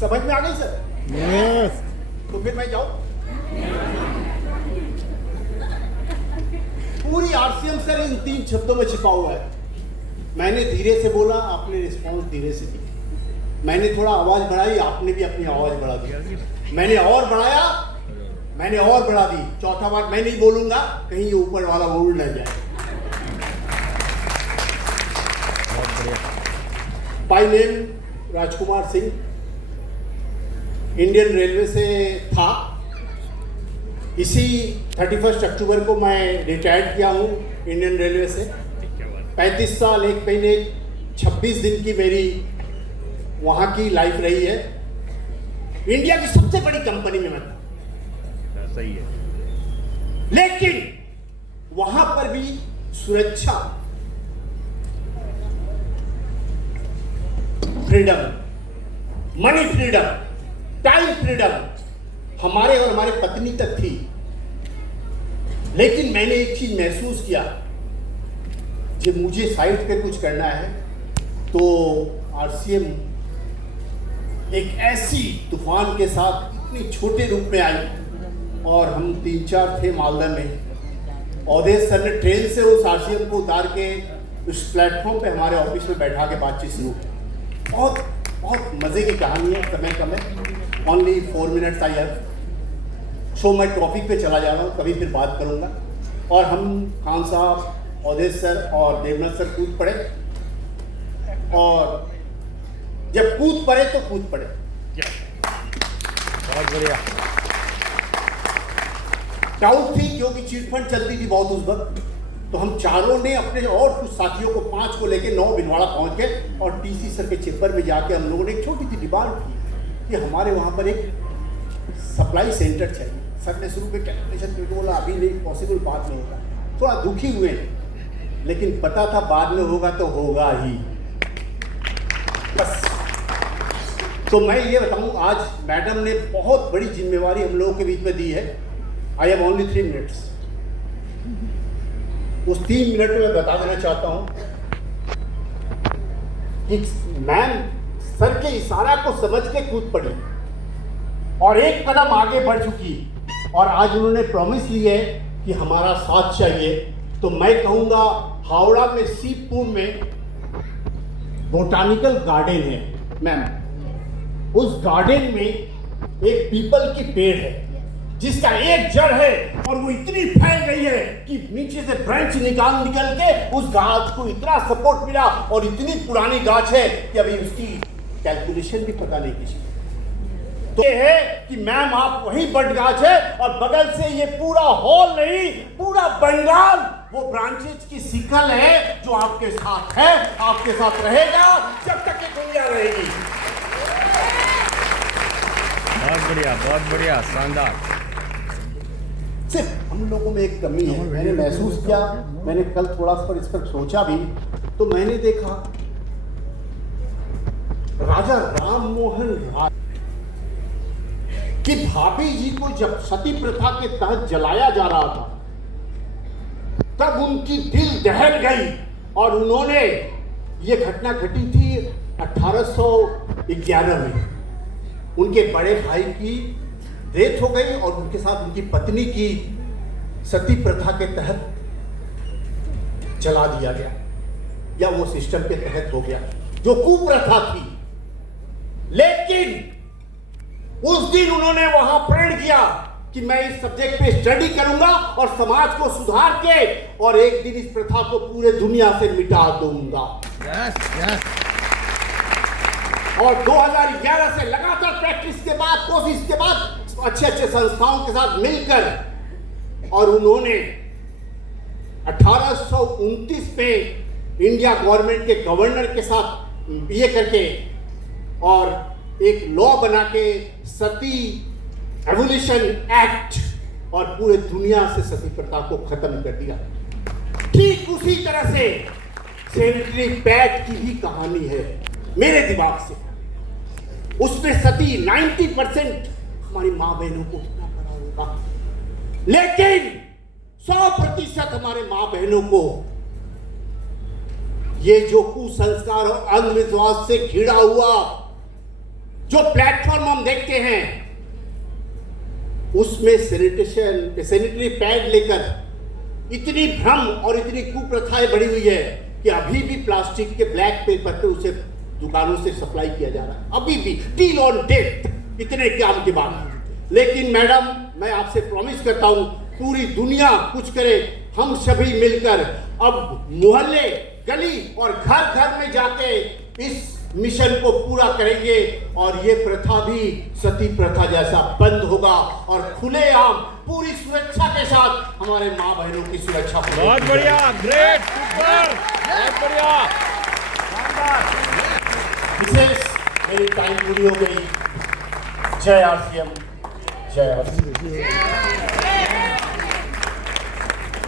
समझ में आ गई सर? यस। तो फिर मैं जाऊं? पूरी आरसीएम सर इन 3 शब्दों में छिपा हुआ है। मैंने धीरे से बोला, आपने रिस्पॉन्स धीरे से दी। मैंने थोड़ा आवाज बढ़ाई, आपने भी अपनी आवाज बढ़ा दी। मैंने और बढ़ाया, मैंने और बढ़ा दी। चौथा बार मैं नहीं बोलूंगा, कहीं ये ऊपर वाला बोल न जाए। By name Rajkumar Singh, Indian railway से था। इसी 31 अक्टूबर को मैं रिटायर्ड किया हूँ इंडियन रेलवे से। 35 साल 1 महीने 26 दिन की मेरी वहाँ की लाइफ रही है। इंडिया की सबसे बड़ी कंपनी में मैं था। सही है। लेकिन वहां पर भी सुरक्षा, freedom, money freedom, time freedom हमारे और हमारे पत्नी तक थी। लेकिन मैंने एक चीज महसूस किया, जब मुझे साइट पे कुछ करना है तो आरसीएम एक ऐसी तूफान के साथ इतनी छोटे रूप में आई, और हम 3-4 थे मालदा में। अवधेश सर ने ट्रेन से उस आरसीएम को उतार के उस प्लेटफॉर्म पे हमारे ऑफिस में बैठा के बातचीत शुरू की। बहुत बहुत मजे की कहानी है, समय कम है, ओनली 4 मिनट्स आई हैव। सो मैं टॉपिक पे चला जा रहा हूँ, कभी फिर बात करूँगा। और हम खान साहब, अवधेश सर और देवनाथ सर कूद पड़े, और जब कूद पड़े तो कूद पड़े। बहुत बढ़िया। डाउट थी क्योंकि चिटफंड चलती थी बहुत उस वक्त। तो हम चारों ने अपने और कुछ साथियों को 5 को लेके 9 भिलवाड़ा पहुंच गए, और टीसी सर के चेम्बर में जाके हम लोगों ने एक छोटी सी डिमांड की कि हमारे वहाँ पर एक सप्लाई सेंटर चाहिए। सर ने शुरू में कैलकुलेशन करके बोला अभी नहीं पॉसिबल, बाद में होगा। थोड़ा दुखी हुए, लेकिन पता था बाद में होगा तो होगा ही बस। तो मैं ये बताऊं, आज मैडम ने बहुत बड़ी जिम्मेवारी हम लोगों के बीच में दी है। I have only 3 minutes. उस 3 मिनट में मैं बता देना चाहता हूं कि मैम सर के इशारा को समझ के कूद पड़ी और एक कदम आगे बढ़ चुकी, और आज उन्होंने प्रॉमिस ली है कि हमारा साथ चाहिए। तो मैं कहूंगा, हावड़ा में सीपुर में बोटानिकल गार्डन है मैम, उस गार्डन में एक पीपल की पेड़ है जिसका एक जड़ है और वो इतनी फैल गई है कि नीचे से ब्रांच निकल के उस गाछ को इतना सपोर्ट मिला, और इतनी पुरानी गाछ है कि अभी उसकी कैलकुलेशन भी पता नहीं किसी को। तो ये है कि मैम आप वही बट गाछ है, और बगल से ये पूरा हॉल नहीं, पूरा बंगाल वो ब्रांचेज की सिकल है जो आपके साथ है, आपके साथ रहेगा जब तक ये दुनिया रहेगी। बहुत बढ़िया, शानदार। सिर्फ हम लोगों में एक कमी है, मैंने महसूस किया। मैंने कल थोड़ा सा इस पर सोचा भी, तो मैंने देखा राजा राम मोहन राय की भाभी जी को जब सती प्रथा के तहत जलाया जा रहा था, तब उनकी दिल दहल गई, और उन्होंने, ये घटना घटी थी 1811 में। उनके बड़े भाई की डेथ हो गई, और उनके साथ उनकी पत्नी की सती प्रथा के तहत जला दिया गया, या वो सिस्टम के तहत हो गया जो कुप्रथा थी। लेकिन उस दिन उन्होंने वहां प्रण किया कि मैं इस सब्जेक्ट पे स्टडी करूंगा और समाज को सुधार के, और एक दिन इस प्रथा को पूरे दुनिया से मिटा दूंगा। यस। और 2011 से लगातार प्रैक्टिस के बाद, कोशिश के बाद, अच्छे संस्थाओं के साथ मिलकर, और उन्होंने 1829 में इंडिया गवर्नमेंट के गवर्नर के साथ ये करके और एक लॉ बना के सती एवोल्यूशन एक्ट, और पूरे दुनिया से सती प्रथा को खत्म कर दिया। ठीक उसी तरह से सैनिटरी पैड की भी कहानी है मेरे दिमाग से। उसमें सती 90% हमारी माँ बहनों को कितना करा होगा, लेकिन 100% हमारे माँ बहनों को ये जो कुसंस्कार और अंधविश्वास से घिरा हुआ जो प्लेटफॉर्म हम देखते हैं उसमें सैनिटरी पैड लेकर इतनी भ्रम और इतनी कुप्रथाएं बढ़ी हुई है कि अभी भी प्लास्टिक के ब्लैक पेपर पे उसे दुकानों से सप्लाई किया जा रहा है, अभी भी डील ऑन डेट इतने काम के बाद। लेकिन मैडम, मैं आपसे प्रॉमिस करता हूं, पूरी दुनिया कुछ करे, हम सभी मिलकर अब मोहल्ले, गली और घर घर में जाके इस मिशन को पूरा करेंगे और ये प्रथा भी सती प्रथा जैसा बंद होगा और खुलेआम पूरी सुरक्षा के साथ हमारे माँ बहनों की सुरक्षा होगी। बहुत बढ़िया, ग्रेट, सुपर, बहुत बढ़िया। विशेष मेरी टाइम पूरी हो गई। जय आरसीएम, जय आरसीएम।